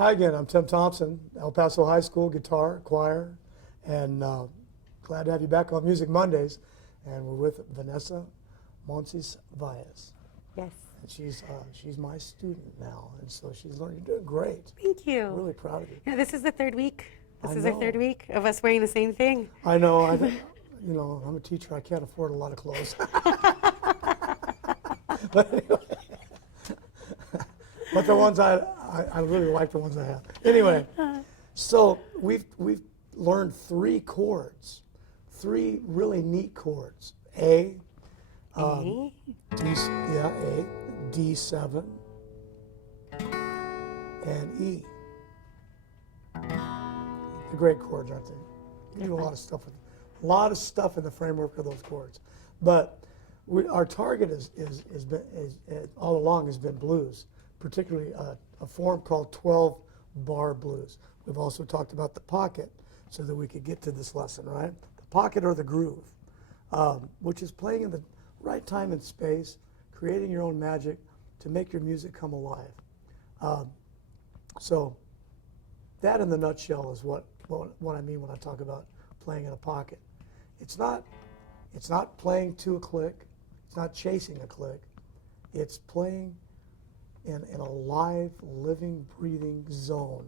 Hi again, I'm Tim Thompson, El Paso High School guitar, choir, and glad to have you back on Music Mondays. And we're with Vanessa Montes Valles. Yes. And she's my student now, and so she's learning. You're doing great. Thank you. I'm really proud of you. Yeah, this is the third week. This I is our know. third week of us wearing the same thing. I know. You know, I'm a teacher. I can't afford a lot of clothes. But anyway, but the ones I really like the ones I have. Anyway, so we've learned three chords, three really neat chords. A, A, D, yeah, A, D7, and E. They're great chords, aren't they? You do a lot of stuff in the framework of those chords. But our target is all along has been blues, particularly a form called 12-bar blues. We've also talked about the pocket so that we could get to this lesson, right? The pocket or the groove, which is playing in the right time and space, creating your own magic to make your music come alive. So that in the nutshell is what I mean when I talk about playing in a pocket. It's not playing to a click. It's not chasing a click. It's playing in a live, living, breathing zone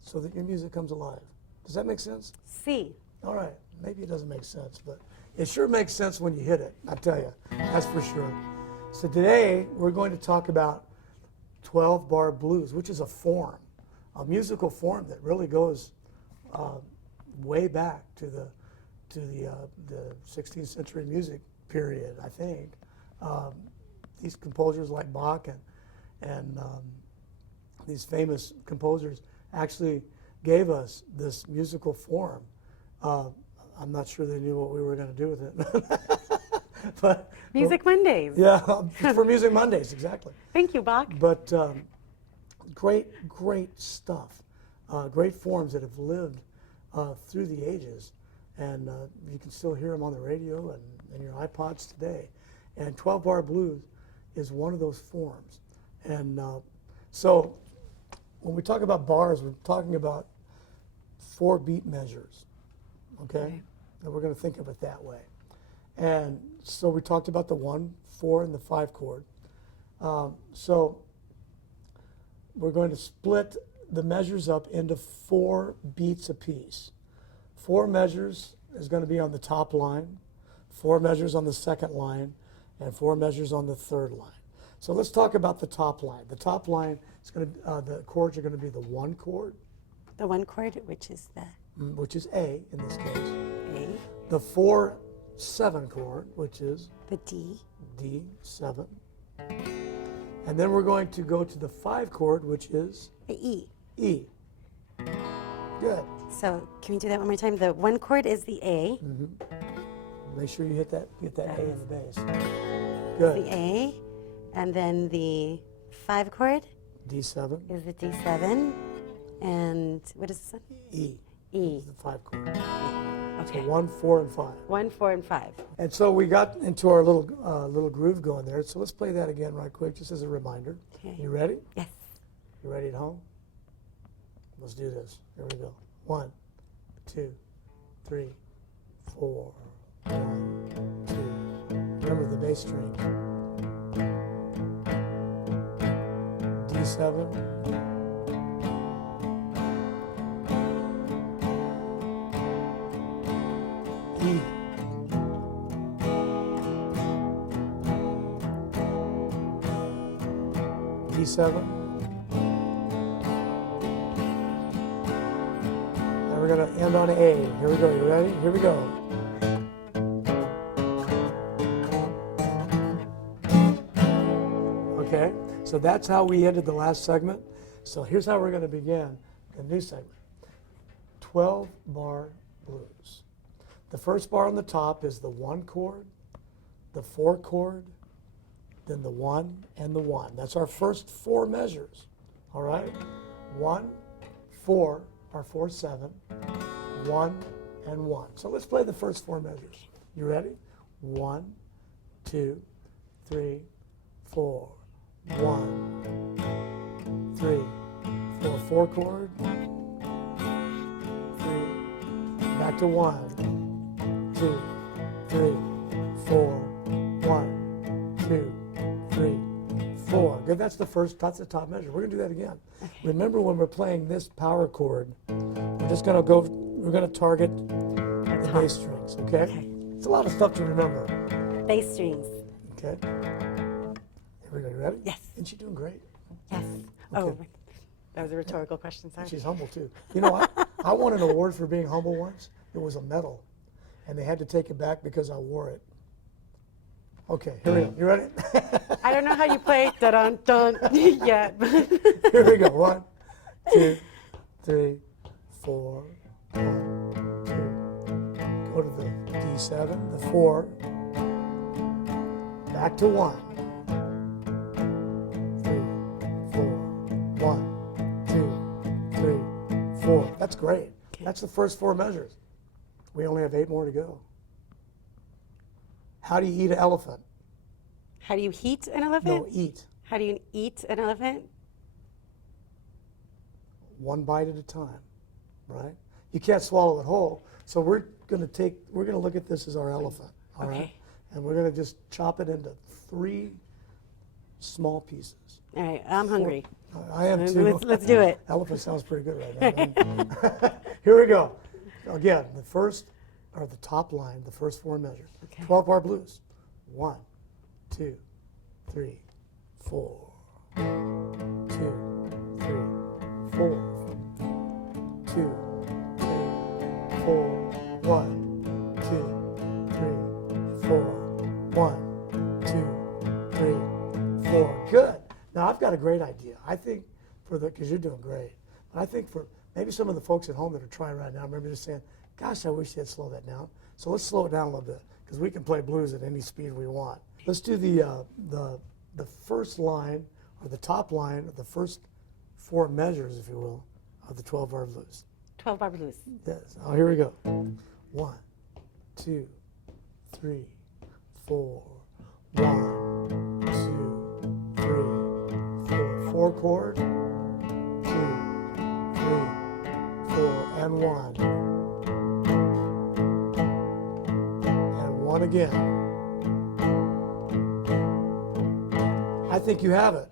so that your music comes alive. Does that make sense? C. All right. Maybe it doesn't make sense, but it sure makes sense when you hit it, I tell you. That's for sure. So today we're going to talk about 12-bar blues, which is a form, a musical form that really goes way back to the 16th century music period, I think. These composers like Bach and these famous composers actually gave us this musical form. I'm not sure they knew what we were going to do with it. But Music Mondays. Yeah, for Music Mondays, exactly. Thank you, Bach. But great stuff, great forms that have lived through the ages. And you can still hear them on the radio and your iPods today. And 12-bar blues is one of those forms. And so when we talk about bars, we're talking about 4 beat measures, okay? And we're going to think of it that way. And so we talked about the 1, 4, and the 5 chord. So we're going to split the measures up into 4 beats apiece. 4 measures is going to be on the top line, 4 measures on the second line, and 4 measures on the third line. So let's talk about the top line. The top line is going to the chords are going to be the 1 chord, The 1 chord, which is the which is A in this case. A. The 4/7 chord, which is The D. D7. And then we're going to go to the 5 chord, which is The E. E. Good. So can we do that one more time? The 1 chord is the A. Make sure you get that A in the bass. The Good. A. And then the 5 chord D7. is the D7. And what is this one? E. E. Is the 5 chord. Okay. So 1, 4, and 5. 1, 4, and 5. And so we got into our little groove going there. So let's play that again right quick, just as a reminder. Okay. You ready? Yes. You ready at home? Let's do this. Here we go. 1, 2, 3, 4. 1, 2. Remember the bass string. D7. E. D7. And we're going to end on A. Here we go. You ready? Here we go. Okay, so that's how we ended the last segment. So here's how we're going to begin the new segment. 12-bar blues. The first bar on the top is the 1 chord, the 4 chord, then the 1 and the 1. That's our first 4 measures. All right? 1, 4, or 4/7, 1 and 1. So let's play the first 4 measures. You ready? 1, 2, 3, 4. 1, 3, 4, 4 chord, 3, back to 1, 2, 3, 4, 1, 2, 3, 4. Good, that's the top measure. We're gonna do that again. Okay. Remember when we're playing this power chord, we're gonna target the bass strings, okay? It's a lot of stuff to remember. Bass strings. Okay. Here we go, you ready? Yes. Isn't she doing great? Yes. Okay. Oh, that was a rhetorical question, sorry. She's humble too. You know, I won an award for being humble once. It was a medal, and they had to take it back because I wore it. Okay, here we go. You ready? I don't know how you play dun-dun yet. Here we go. 1, 2, 3, 4, 1, 2. Go to the D7, the 4, back to 1, 3, 4, 1, 2, 3, 4. That's great. That's the first 4 measures. We only have 8 more to go. How do you eat an elephant? How do you heat an elephant? No, eat. How do you eat an elephant? 1 bite at a time, right? You can't swallow it whole. So we're gonna look at this as our elephant, all right? Okay. And we're gonna just chop it into 3 small pieces. All right, I'm hungry. I am too. Let's do it. Elephant sounds pretty good right now. Here we go. Again, the top line, the first 4 measures. Okay. 12-bar blues. 1, 2, 3, 4. 2, 3, 4. 2, 3, 4. 1, 2, 3, 4. 1, 2, 3, 4. Good. Now I've got a great idea. I think because you're doing great, but I think for maybe some of the folks at home that are trying right now, remember just saying, gosh, I wish they'd slow that down. So let's slow it down a little bit because we can play blues at any speed we want. Let's do the first line or the top line of the first 4 measures, if you will, of the 12-bar blues. 12-bar blues. Yes. Oh, here we go. 1, 2, 3, 4. 1, 2, 3, 4. 4 chord. 2, 3, 4, and 1. And 1 again. I think you have it.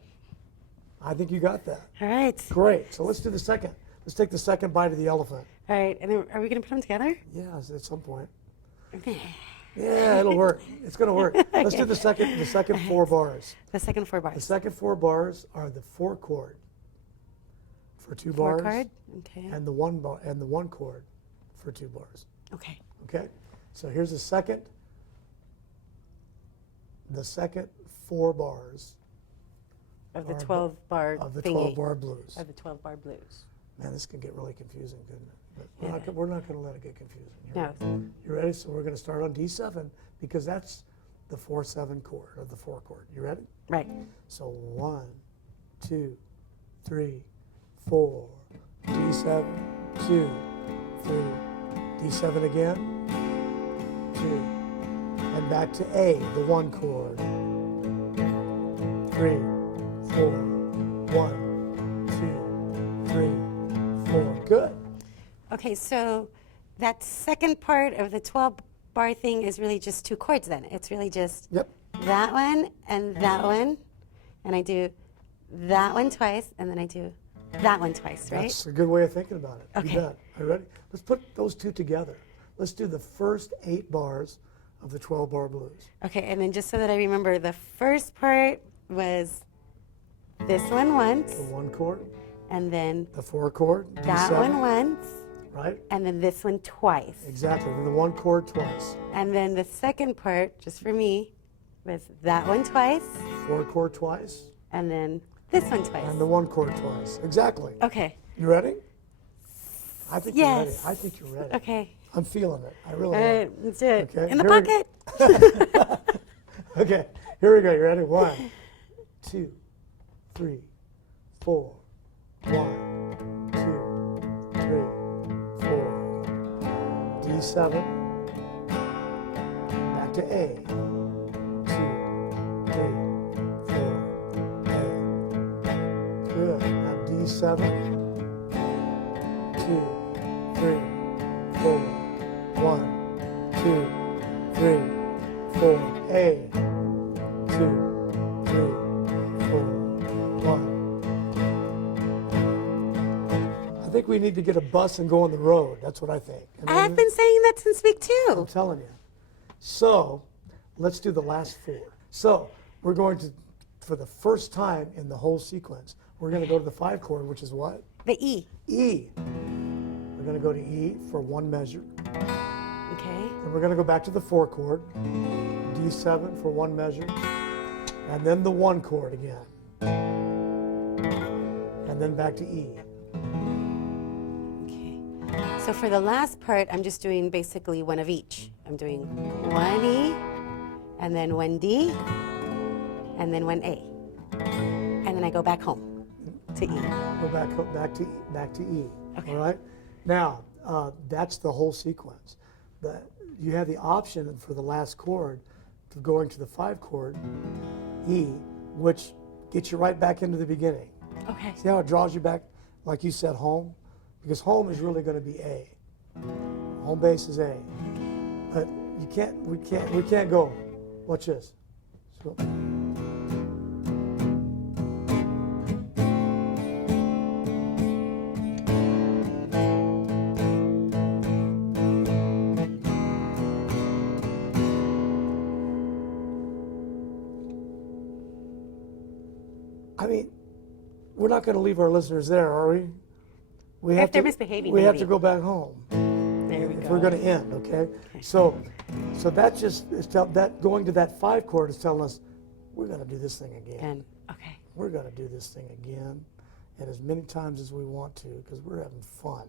I think you got that. All right. Great. So let's do the second. Let's take the second bite of the elephant. All right, and then are we going to put them together? Yeah, at some point. Okay. Yeah, it'll work. It's going to work. Let's do the second 4 bars. The second 4 The bars. second 4 bars are the 4 chord for 2 4 bars, chord. Okay. and the 1 chord for 2 bars. Okay. Okay. So here's the second 4 bars Of the Bar- 12-bar of the thingy. 12-bar blues. Of the 12-bar blues. Man, this can get really confusing, couldn't it? But Yeah. we're not going to let it get confusing. No. You ready? So we're going to start on D7 because that's the 4/7 chord or the 4 chord. You ready? Right. So 1, 2, 3, 4, D7, 2, 3, D7 again, 2, and back to A, the 1 chord. 3, 4, 1, 2, 3, 4. Good. Okay, so that second part of the 12-bar thing is really just 2 chords then. It's really just Yep. that one and that one, and I do that one twice, and then I do that one twice, right? That's a good way of thinking about it. Okay. You bet. Are you ready? Let's put those 2 together. Let's do the first 8 bars of the 12-bar blues. Okay, and then just so that I remember, the first part was this one once, The 1 chord, and then the 4 chord, that D7, one once, right? and then this one twice. Exactly. Then the 1 chord twice, And then the second part, just for me, was that one twice, 4 chord twice, and then this one twice. and the 1 chord twice. Exactly. Okay. You ready? I think you're ready. Yes. I think you're ready. Okay. I'm feeling it. I really All am. right, let's do it. Okay, In the here we- pocket. Okay, here we go. You ready? 1, 2, 3, 4. 1, 2, 3, 4. D7. Back to A. 2, 3, 4. A. Good. Now D7. 2, 3, 4. 1, 2, 3, 4. A. 2, 3, 4. 1. I think we need to get a bus and go on the road. That's what I think. And I've been saying that since week I'm 2. telling you. So let's do the last 4. So we're going to, for the first time in the whole sequence, we're going to go to the 5 chord, which is what? The E. E. We're going to go to E for 1 measure. Okay. Then we're going to go back to the 4 chord, D7 for 1 measure, and then the 1 chord again. And then back to E. Okay. So for the last part, I'm just doing basically one of each. I'm doing 1 E, and then 1 D, and then 1 A. And then I go back home to E. Go back to E. Okay. All right. Now that's the whole sequence. You have the option for the last chord of going to the 5 chord, E, which gets you right back into the beginning. Okay. See how it draws you back, like you said, home? Because home is really going to be A. Home base is A. But we can't go. Watch this. So, I mean, we're not going to leave our listeners there, are we? We If they're misbehaving, we have maybe. to go back home. There we If go. we're going to end, okay? So that just is that going to that 5 chord is telling us we're going to do this thing again. And okay. We're going to do this thing again, and as many times as we want to, because we're having fun.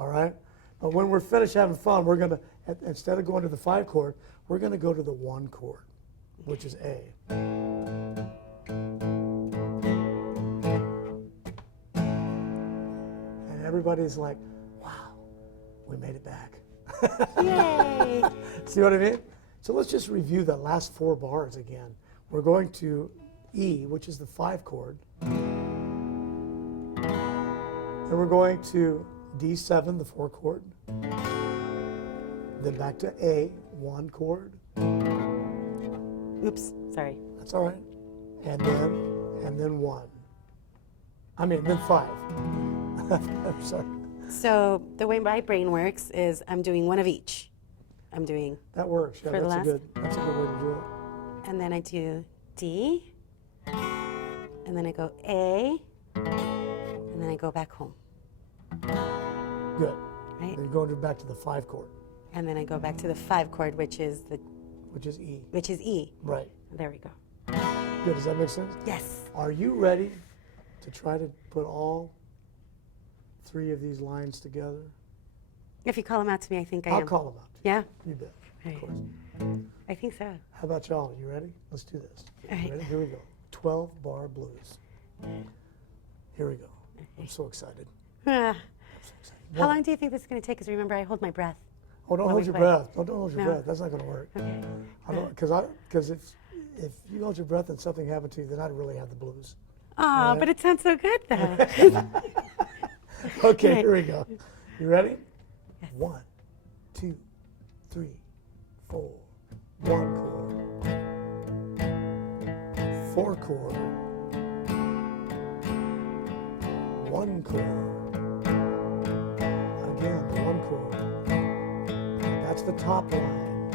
All right? But when we're finished having fun, we're going to, instead of going to the 5 chord, we're going to go to the 1 chord, which is A. And everybody's like, wow, we made it back. Yay! See what I mean? So let's just review the last 4 bars again. We're going to E, which is the 5 chord. Then we're going to D7, the 4 chord. Then back to A, 1 chord. Oops, sorry. That's all right. And then 1. I mean, then 5. I'm sorry. So the way my brain works is I'm doing one of each. I'm doing, That works. Yeah, For the that's a last- good way to do it. and then I do D, and then I go A, and then I go back home, Good. right? Then you're going back to the 5 chord, And then I go back to the 5 chord, which is which is E. E. Right. There we go. Good. Does that make sense? Yes. Are you ready to try to put all 3 of these lines together? If you call them out to me, I think I I'll am. call them out to Yeah, you. You bet. Right. Of course. I think so. How about y'all? You ready? Let's do this. All right. You ready? Here we go. 12 bar blues. Here we go. I'm so excited. Ah. I'm so excited. How One. long do you think this is going to take? Because remember, I hold my breath. Oh, don't when hold we your play? breath. Don't hold your No. breath. That's not going to work. Okay. I don't, because if you hold your breath and something happened to you, then I'd really have the blues. Oh, right. but it sounds so good, though. Okay, Right. here we go. You ready? Yes. 1, 2, 3, 4. 1 chord. 4 chord. 1 chord. Again, 1 chord. That's the top line.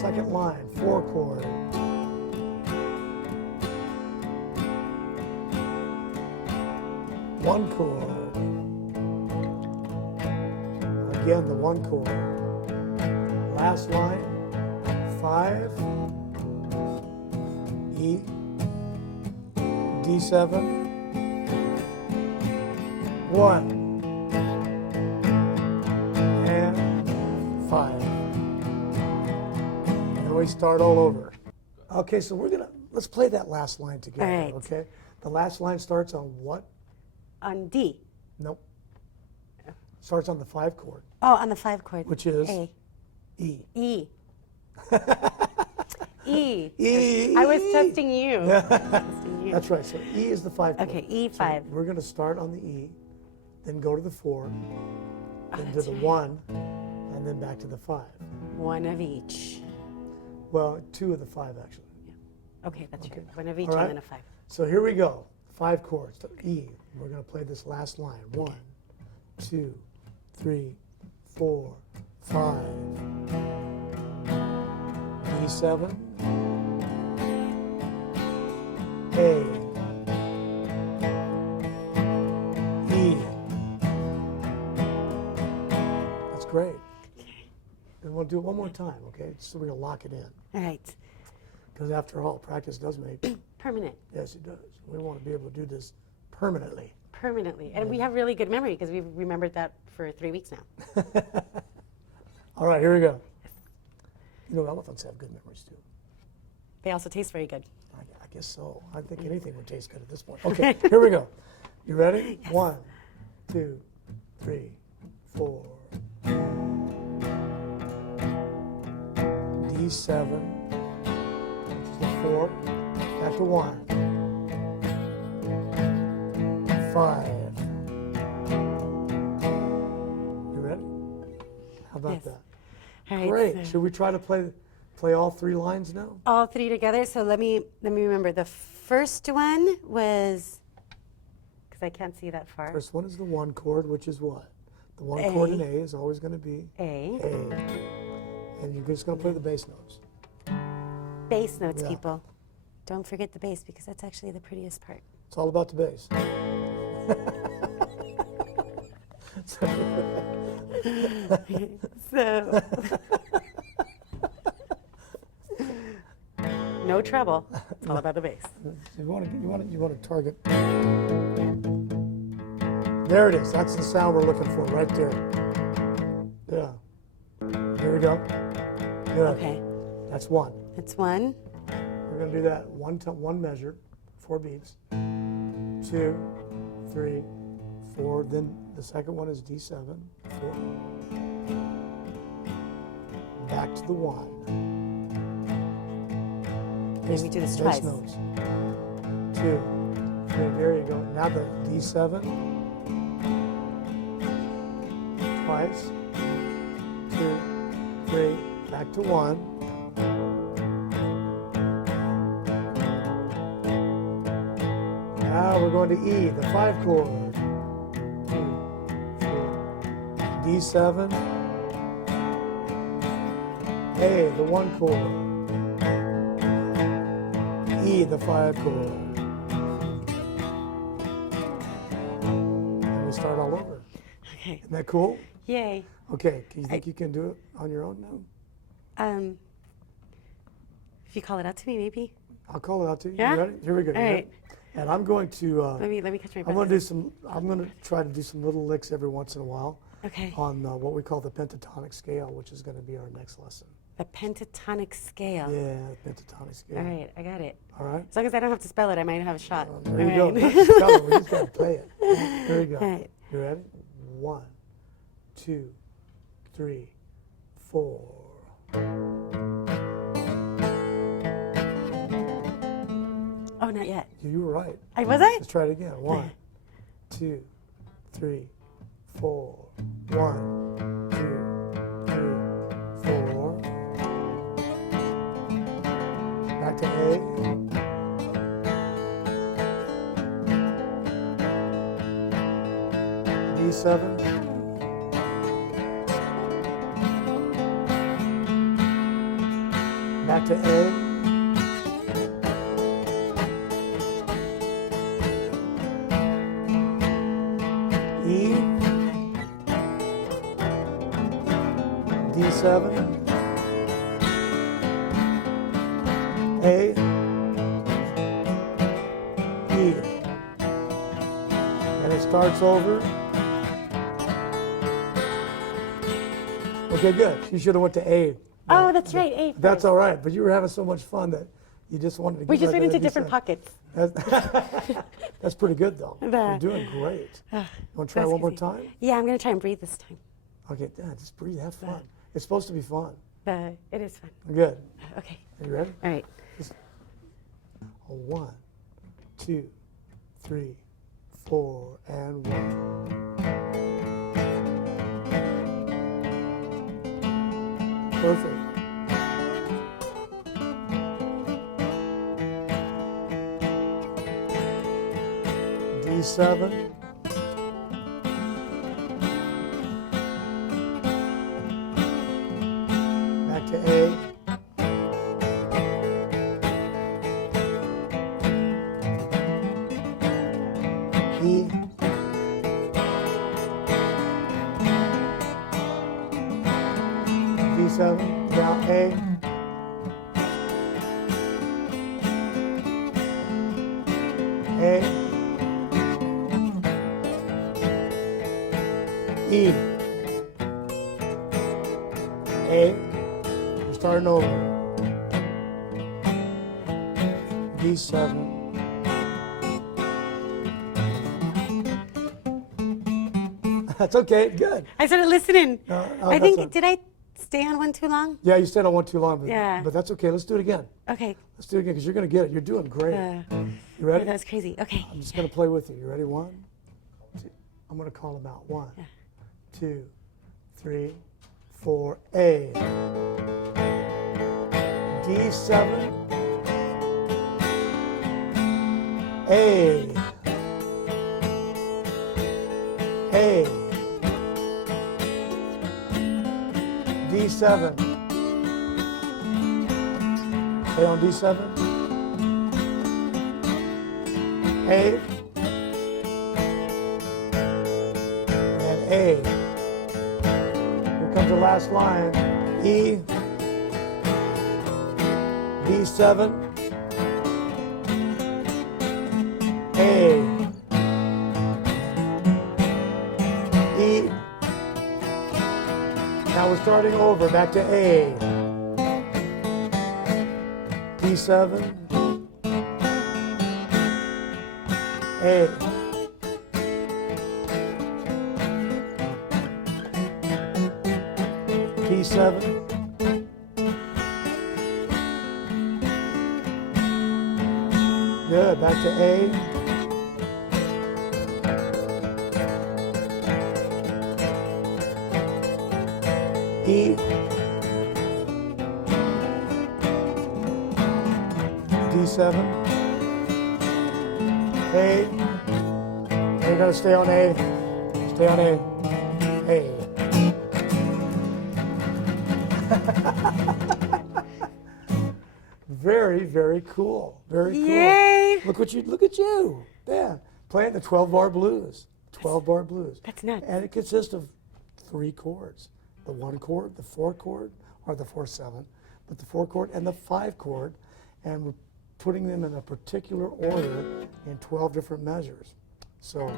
Second line, 4 chord. One chord. Again, the 1 chord. Last line, 5, E, D7, 1, and 5. And we start all over. Okay, so let's play that last line together, All right. okay? The last line starts on what? On D. Nope. Starts on the 5 chord, Oh, on the 5 chord. which is A. E. E. E. E. I was testing you. Testing you. That's right. So E is the 5 chord. Okay, So E5. we're going to start on the E, then go to the 4, then to that's the right. 1, and then back to the 5. One of each. Well, 2 of the 5 actually. Okay, that's Okay. right. One of each All right. and then a 5. So here we go. 5 chords. So E. We're going to play this last line. 1, 2, 3, 4, 5. D7. A. E. That's great. And we'll do it one more time, okay? So we're going to lock it in. All right. Because after all, practice does make. Permanent. Yes, it does. We want to be able to do this permanently. Permanently. And we have really good memory because we've remembered that for 3 weeks now. All right, here we go. You know, elephants have good memories too. They also taste very good. I guess so. I think anything would taste good at this point. Okay, here we go. You ready? Yes. 1, 2, 3, 4. D7, which is the 4. Back to 1. 5. You ready? How about Yes. that? All right. Great. so Should we try to play all 3 lines now? all 3 together. So let me remember. The first one was, because I can't see that far. First one is the 1 chord, which is what? The 1 chord in A. A is always going to be A. A. And you're just going to play the bass notes. Bass notes, Yeah. people. Don't forget the bass because that's actually the prettiest part. It's all about the bass. So, no trouble. It's all about the bass. You want to target. There it is. That's the sound we're looking for right there. Yeah. Here we go. Good. Okay. That's 1. That's 1. We're going to do that one measure, 4 beats. 2, 3, 4. Then the second one is D7. 4. Back to the 1. Then we do this Bass twice. notes. 2, 3. There you go. Now the D7. Twice. 2, 3. Back to 1. Now we're going to E, the 5 chord. 2, 3. D7. A, the 1 chord. E, the 5 chord. And we start all over. Okay. Isn't that cool? Yay. Okay, you think you can do it on your own now? If you call it out to me, maybe. I'll call it out to you. Yeah? You ready? Here we go. You All ready? right. And I'm going to. Let me catch my breath. I'm going to do some. I'm going to try to do some little licks every once in a while Okay. on what we call the pentatonic scale, which is going to be our next lesson. The pentatonic scale. Yeah, pentatonic scale. All right, I got it. All right. As long as I don't have to spell it, I might have a shot. There you All go. right. That's the color. We just got to play it. Here we go. All right. You ready? 1, 2, 3, 4. Oh, not yet. You were right. Was I? Let's try it again. 1, 2, 3, 4. 1, 2, 3, 4. Back to A. D7. Back to A. E, D7, A, E, and it starts over. Okay, good. You should have went to A. Oh, that's right. A. That's first. all right, but you were having so much fun that you just wanted to. We get just back went to into that different D7. pockets. That's pretty good, though. You're Bah. doing great. You want to try That's one more easy. time? Yeah, I'm gonna try and breathe this time. Okay, yeah, just breathe. Have fun. It's supposed to be fun. But it is fun. Good. Okay. Are you ready? All right. 1, 2, 3, 4, and 1. Perfect. D7. Back to A. E. D7, now A. A. E. A. We're starting over. D7. That's okay, good. I started listening. Oh, I that's think, did I stay on one too long? Yeah, you stayed on one too long, but, Yeah. but that's okay. Let's do it again. Okay. Let's do it again because you're going to get it. You're doing great. You ready? That was crazy. Okay. I'm just going to play with you. You ready? 1, 2. I'm going to call them out. 1, 2, 3, 4. A. D7. A. A. D7. A on D7. A. And A. Here comes the last line. E. D7. A. E. Now we're starting over, back to A. D7. A. D7. Good, back to A. E. D7. A. And you're going to stay on A. Stay on A. A. Very, very cool. Very cool. Yay! Look at you. Yeah. Playing the 12-bar blues. 12-bar blues. That's nuts. And it consists of 3 chords. The 1 chord, the 4 chord, or the 4/7, but the 4 chord and the 5 chord, and we're putting them in a particular order in 12 different measures. So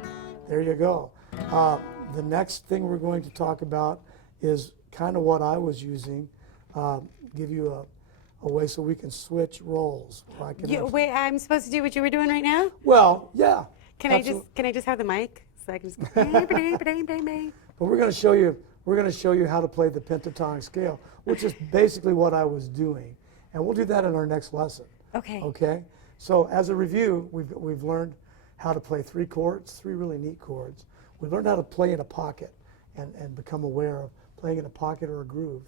there you go. The next thing we're going to talk about is kind of what I was using. Give you a way so we can switch roles. I can Wait, I'm supposed to do what you were doing right now? well, yeah. Can I just have the mic so I can just go? But we're going to show you. We're going to show you how to play the pentatonic scale, which is basically what I was doing, and we'll do that in our next lesson. Okay. Okay. So as a review, we've learned how to play 3 chords, 3 really neat chords. We learned how to play in a pocket and become aware of playing in a pocket or a groove.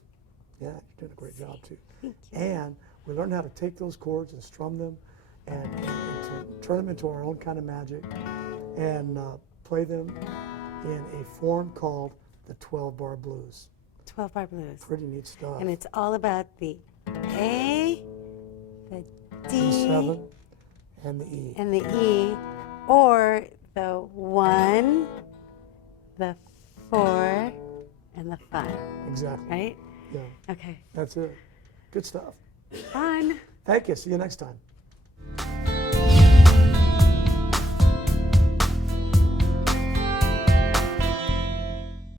Yeah, you're doing a great job too. Thank you. And we learned how to take those chords and strum them and to turn them into our own kind of magic and play them in a form called the 12-bar blues. 12-bar blues. Pretty neat stuff. And it's all about the A, the D, D7 and the E. and the E, or the 1, the 4, and the 5, Exactly. right? Yeah, Okay. that's it. Good stuff. Fun. Thank you. See you next time.